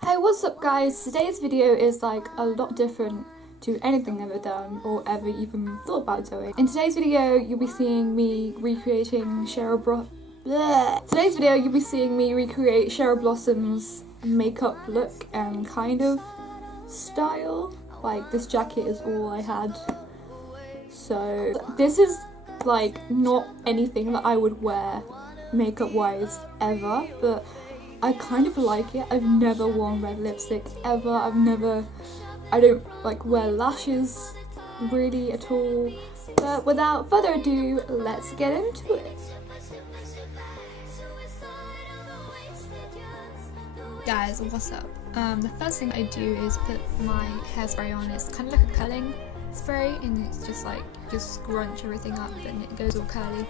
Hey, what's up guys? Today's video is like a lot different to anything I've ever done or ever even thought about doing. In today's video, you'll be seeing me recreating Cheryl Blossom's makeup look and kind of style. Like, this jacket is all I had. So this is like not anything that I would wear makeup wise ever, but I kind of like it. I've never worn red lipstick ever. I don't like wear lashes really at all. But without further ado, let's get into it. Guys, what's up? The first thing I do is put my hairspray on. It's kind of like a curling spray, and it's just like, just scrunch everything up and it goes all curly.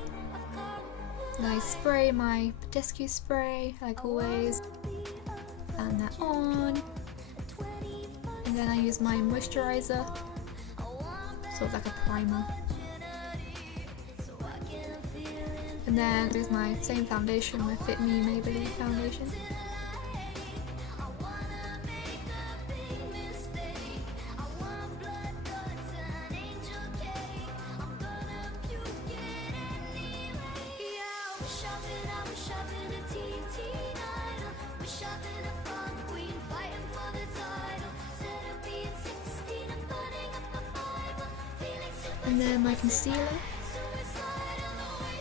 And I spray my Badescu spray, like always, and that on. And then I use my moisturiser, sort of like a primer. And then use my same foundation, my Fit Me Maybelline foundation. And then my concealer, I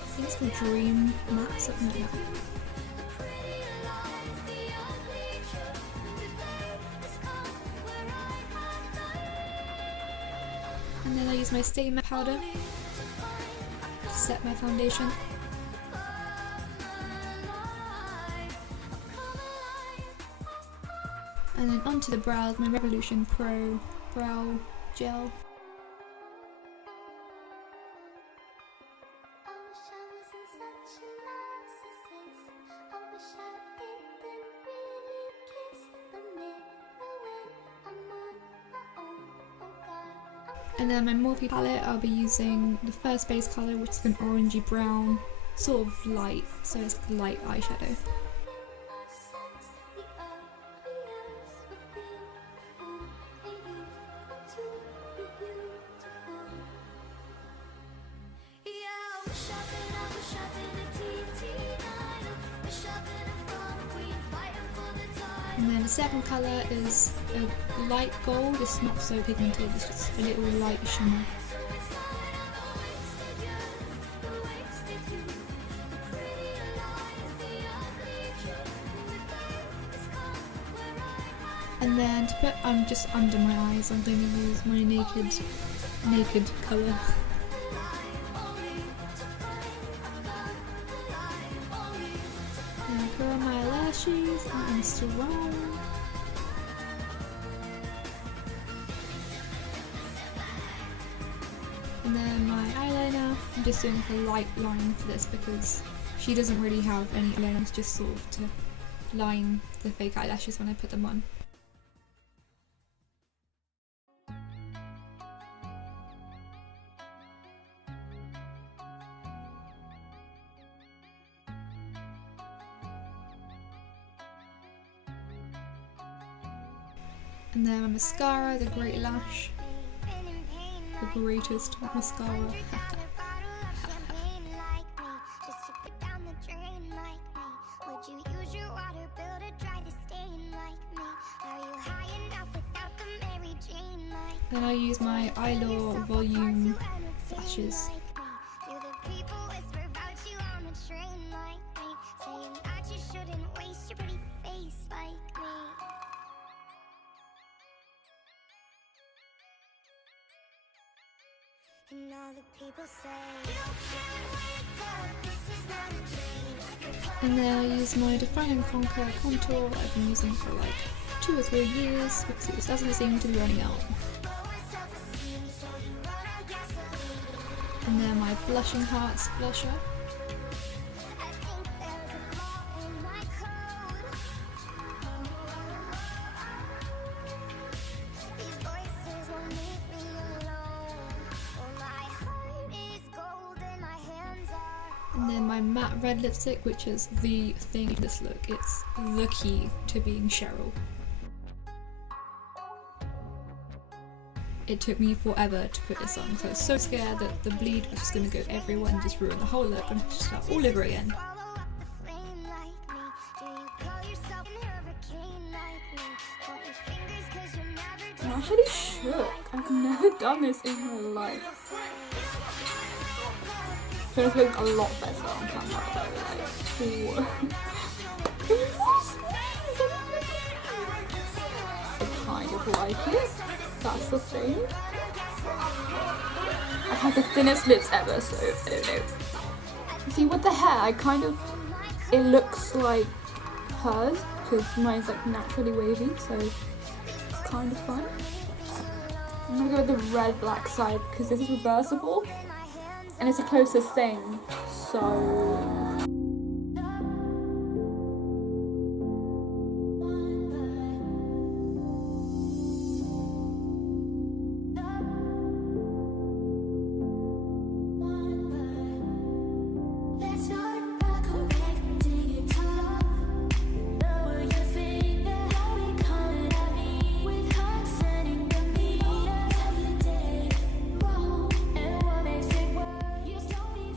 think it's called Dream Matte, something like that. And then I use my Stay Matte powder to set my foundation. And then onto the brows, my Reveloution Pro Brow Gel. And then my Morphe palette, I'll be using the first base colour, which is an orangey brown, sort of light, so it's like a light eyeshadow. And then the second colour is a light gold. It's not so pigmented, it's just a little light shimmer. And then to put just under my eyes, I'm going to use my naked colour. And put on my lashes and surround. And then my eyeliner, I'm just doing a light line for this because she doesn't really have any eyeliner, it's just sort of to line the fake eyelashes when I put them on. And then my mascara, the Great Lash, the greatest mascara. Then I use my Eyelure volume lashes. And all the people say, you can't wake up, this is not a dream. And then I use my Define and Conquer contour that I've been using for like 2 or 3 years because it doesn't seem to be running out. And then my Blushing Hearts blusher. And then my matte red lipstick, which is the thing in this look. It's the key to being Cheryl. it took me forever to put this on because I was so scared that the bleed was just going to go everywhere and just ruin the whole look and just start all over again. I'm actually shook. I've never done this in my life. So it's looking a lot better on camera though. Like, I kind of like it. That's the thing. I have the thinnest lips ever, so I don't know. See, with the hair, I kind of, it looks like hers because mine's like naturally wavy, so it's kind of fun. I'm gonna go with the red black side because this is reversible and it's the closest thing, so.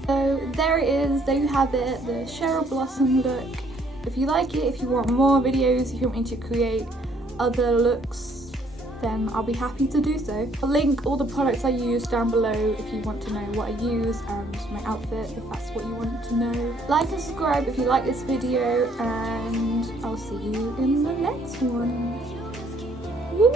So there it is, there you have it, the Cheryl Blossom look. If you like it, if you want more videos, if you want me to create other looks, then I'll be happy to do so. I'll link all the products I use down below if you want to know what I use and my outfit, if that's what you want to know. Like and subscribe if you like this video, and I'll see you in the next one. Woo!